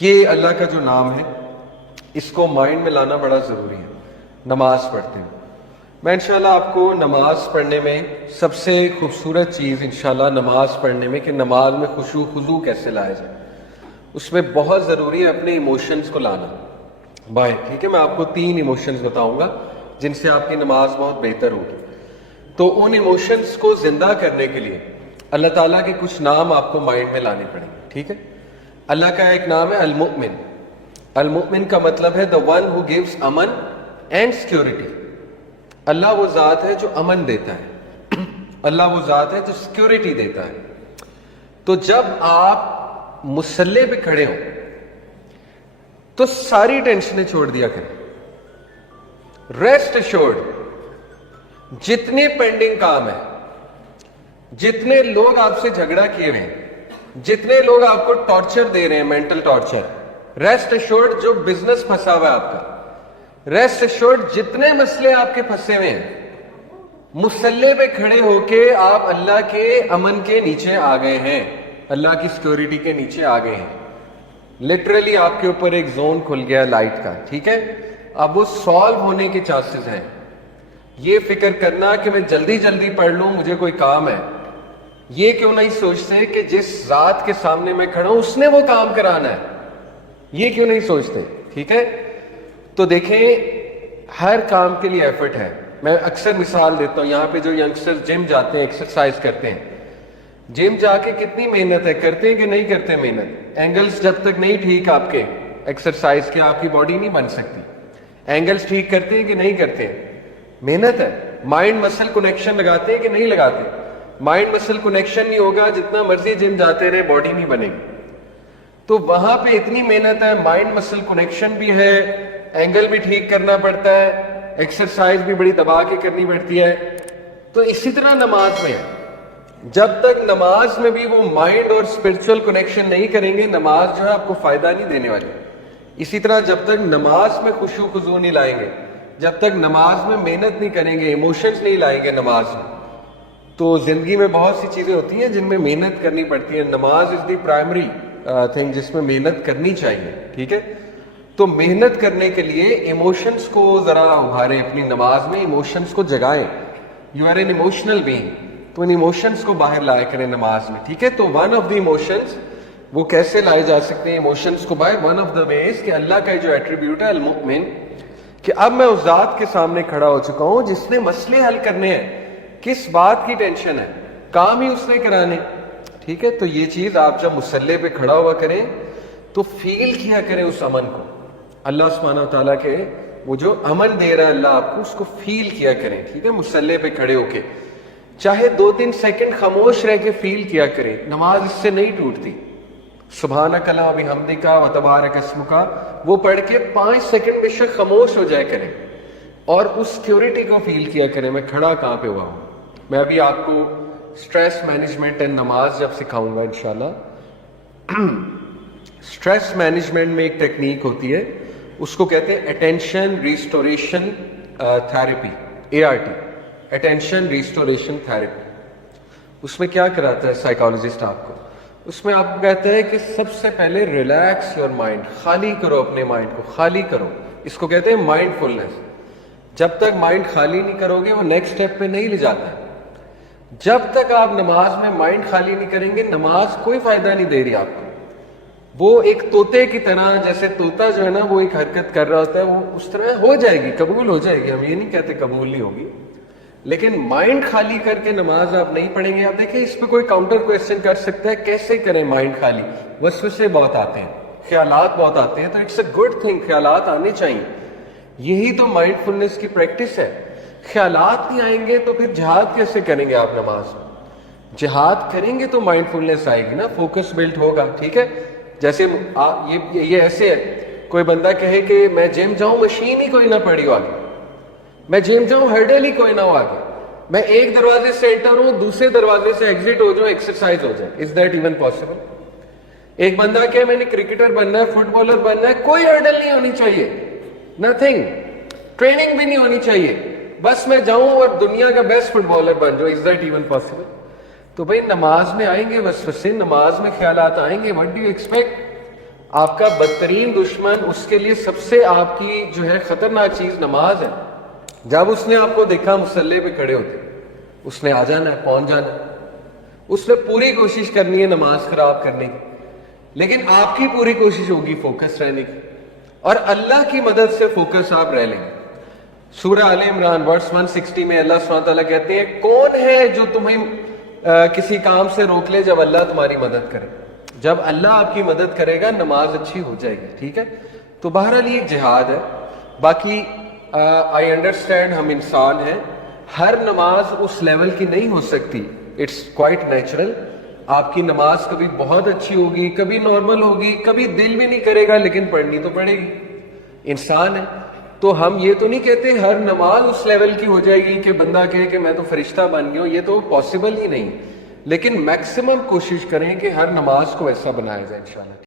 یہ اللہ کا جو نام ہے اس کو مائنڈ میں لانا بڑا ضروری ہے نماز پڑھتے ہیں. میں انشاءاللہ آپ کو نماز پڑھنے میں سب سے خوبصورت چیز انشاءاللہ نماز پڑھنے میں کہ نماز میں خشوع خضوع کیسے لایا جائے اس میں بہت ضروری ہے اپنے ایموشنز کو لانا باہر. ٹھیک ہے, میں آپ کو 3 ایموشنز بتاؤں گا جن سے آپ کی نماز بہت بہتر ہوگی. تو ان ایموشنز کو زندہ کرنے کے لیے اللہ تعالیٰ کے کچھ نام آپ کو مائنڈ میں لانے پڑیں گے. ٹھیک ہے, اللہ کا ایک نام ہے المؤمن. المؤمن کا مطلب ہے the one who gives امن اینڈ سیکورٹی. اللہ وہ ذات ہے جو امن دیتا ہے, اللہ وہ ذات ہے جو سیکورٹی دیتا ہے. تو جب آپ مصلی پہ کھڑے ہو تو ساری ٹینشنیں چھوڑ دیا کریں. ریسٹ ایشورڈ, جتنے پینڈنگ کام ہیں, جتنے لوگ آپ سے جھگڑا کیے ہوئے ہیں, جتنے لوگ آپ کو ٹارچر دے رہے ہیں, مینٹل ٹارچر, ریسٹ ایشورڈ جو بزنس پھنسا ہوا ہے آپ کا, ریسٹ ایشورڈ جتنے مسئلے آپ کے پھنسے ہوئے ہیں, مصلی پہ کھڑے ہو کے آپ اللہ کے امن کے نیچے آ گئے ہیں, اللہ کی سیکورٹی کے نیچے آ گئے ہیں. لٹرلی آپ کے اوپر ایک زون کھل گیا لائٹ کا. ٹھیک ہے, اب وہ سالو ہونے کے چانسز ہیں. یہ فکر کرنا کہ میں جلدی جلدی پڑھ لوں, مجھے کوئی کام ہے, یہ کیوں نہیں سوچتے کہ جس ذات کے سامنے میں کھڑا ہوں اس نے وہ کام کرانا ہے, یہ کیوں نہیں سوچتے. ٹھیک ہے, تو دیکھیں ہر کام کے لیے ایفرٹ ہے. میں اکثر مثال دیتا ہوں, یہاں پہ جو ینگسٹر جم جاتے ہیں, ایکسرسائز کرتے ہیں, جم جا کے کتنی محنت ہے, کرتے ہیں کہ نہیں کرتے محنت. اینگلز جب تک نہیں ٹھیک آپ کے ایکسرسائز کے, آپ کی باڈی نہیں بن سکتی. اینگلز ٹھیک کرتے ہیں کہ نہیں کرتے, محنت ہے. مائنڈ مسل کنیکشن لگاتے ہیں کہ نہیں لگاتے, مائنڈ مسل کنیکشن نہیں ہوگا جتنا مرضی جم جاتے رہے باڈی نہیں بنے گی. تو وہاں پہ اتنی محنت ہے, مائنڈ مسل کنیکشن بھی ہے, اینگل بھی ٹھیک کرنا پڑتا ہے, ایکسرسائز بھی بڑی دبا کے کرنی پڑتی ہے. تو اسی طرح نماز میں ہے, جب تک نماز میں بھی وہ مائنڈ اور اسپرچل کنیکشن نہیں کریں گے, نماز جو ہے آپ کو فائدہ نہیں دینے والی. اسی طرح جب تک نماز میں خشوع خضوع نہیں لائیں گے, جب تک نماز میں محنت نہیں کریں گے, ایموشنز نہیں لائیں گے نماز میں, تو زندگی میں بہت سی چیزیں ہوتی ہیں جن میں محنت کرنی پڑتی ہے. نماز از دی پرائمری تھنگ جس میں محنت کرنی چاہیے. ٹھیک ہے, تو محنت کرنے کے لیے ایموشنز کو ذرا ابھاریں اپنی نماز میں, ایموشنز کو جگائیں. You are an emotional being, تو ان ایموشنز کو باہر لایا کریں نماز میں. ٹھیک ہے, تو ون آف دی ایموشنز وہ کیسے لائے جا سکتے ہیں ایموشنز کو باہر, ون آف دا ویز کہ اللہ کا جو ایٹریبیوٹ ہے المؤمن, کہ اب میں اس ذات کے سامنے کھڑا ہو چکا ہوں جس نے مسئلے حل کرنے ہیں. کس بات کی ٹینشن ہے, کام ہی اس نے کرانے. ٹھیک ہے, تو یہ چیز آپ جب مصلی پہ کھڑا ہوا کریں تو فیل کیا کریں اس امن کو. اللہ سبحانہ و تعالیٰ کے وہ جو امن دے رہا ہے اللہ آپ کو, اس کو فیل کیا کریں. ٹھیک ہے, مصلی پہ کھڑے ہو کے چاہے 2-3 سیکنڈ خاموش رہ کے فیل کیا کریں. نماز اس سے نہیں ٹوٹتی. سبحانک اللہ وبحمدک وتبارک اسمک, وہ پڑھ کے 5 سیکنڈ بے شک خاموش ہو جائے کریں اور اس سیکورٹی کو فیل کیا کریں, میں کھڑا کہاں پہ ہوا ہوں. میں ابھی آپ کو اسٹریس مینجمنٹ اینڈ نماز جب سکھاؤں گا انشاءاللہ. اسٹریس مینجمنٹ میں ایک ٹیکنیک ہوتی ہے, اس کو کہتے ہیں attention restoration therapy, ART, attention restoration therapy. اس میں کیا کراتا ہے سائیکالوجسٹ آپ کو, اس میں آپ کو کہتا ہے کہ سب سے پہلے ریلیکس یور مائنڈ, خالی کرو اپنے مائنڈ کو, خالی کرو. اس کو کہتے ہیں مائنڈ فلنس. جب تک مائنڈ خالی نہیں کرو گے وہ نیکسٹ اسٹیپ پہ نہیں لے جاتا. جب تک آپ نماز میں مائنڈ خالی نہیں کریں گے نماز کوئی فائدہ نہیں دے رہی آپ کو. وہ ایک طوطے کی طرح, جیسے طوطا جو ہے نا وہ ایک حرکت کر رہا ہوتا ہے, وہ اس طرح ہو جائے گی, قبول ہو جائے گی, ہم یہ نہیں کہتے قبول نہیں ہوگی. لیکن مائنڈ خالی کر کے نماز آپ نہیں پڑھیں گے. آپ دیکھیں اس پہ کوئی کاؤنٹر کویسچن کر سکتا ہے, کیسے کریں مائنڈ خالی. وسوسے بہت آتے ہیں, خیالات بہت آتے ہیں, تو اٹس اے گڈ تھنگ, خیالات آنے چاہیے. یہی تو مائنڈ فلنس کی پریکٹس ہے. خیالات نہیں آئیں گے تو پھر جہاد کیسے کریں گے آپ نماز میں. جہاد کریں گے تو مائنڈ فلنس آئے گی نا, فوکس بلڈ ہوگا. ٹھیک ہے, جیسے یہ ایسے ہے, کوئی بندہ کہے کہ میں جم جاؤں, مشین ہی کوئی نہ پڑی ہو آگے, میں جم جاؤں, ہرڈل ہی کوئی نہ ہو آگے, میں ایک دروازے سے انٹر ہوں, دوسرے دروازے سے ایگزٹ ہو جاؤں, ایکسرسائز ہو جائے. Is that even possible? ایک بندہ کہ میں نے کرکٹر بننا ہے, فٹ بالر بننا ہے, کوئی ہرڈل نہیں ہونی چاہیے, نتھنگ, ٹریننگ بھی نہیں ہونی چاہیے, بس میں جاؤں اور دنیا کا بیسٹ فٹ بالر بن جاؤں. Is that even possible? تو بھائی نماز میں آئیں گے وسوسے, نماز میں خیالات آئیں گے. What do you expect? آپ کا بدترین دشمن اس کے لیے سب سے آپ کی جو ہے خطرناک چیز نماز ہے. جب اس نے آپ کو دیکھا مصلے پہ کھڑے ہوتے, اس نے آ جانا ہے, پہنچ جانا ہے, اس نے پوری کوشش کرنی ہے نماز خراب کرنے کی, لیکن آپ کی پوری کوشش ہوگی فوکس رہنے کی, اور اللہ کی مدد سے فوکس آپ رہ لیں گے. سورہ آل عمران ورس 160 میں اللہ سبحانہ تعالیٰ کہتے ہیں کون ہے جو تمہیں کسی کام سے روک لے جب اللہ تمہاری مدد کرے. جب اللہ آپ کی مدد کرے گا نماز اچھی ہو جائے گی. ٹھیک ہے, تو بہرحال یہ جہاد ہے. باقی آئی انڈرسٹینڈ ہم انسان ہیں, ہر نماز اس لیول کی نہیں ہو سکتی, اٹس کوائٹ نیچرل. آپ کی نماز کبھی بہت اچھی ہوگی, کبھی نارمل ہوگی, کبھی دل بھی نہیں کرے گا, لیکن پڑھنی تو پڑے گی, انسان ہے. تو ہم یہ تو نہیں کہتے ہر نماز اس لیول کی ہو جائے گی کہ بندہ کہے کہ میں تو فرشتہ بن گیا ہوں, یہ تو پاسبل ہی نہیں, لیکن میکسیمم کوشش کریں کہ ہر نماز کو ایسا بنایا جائے انشاءاللہ.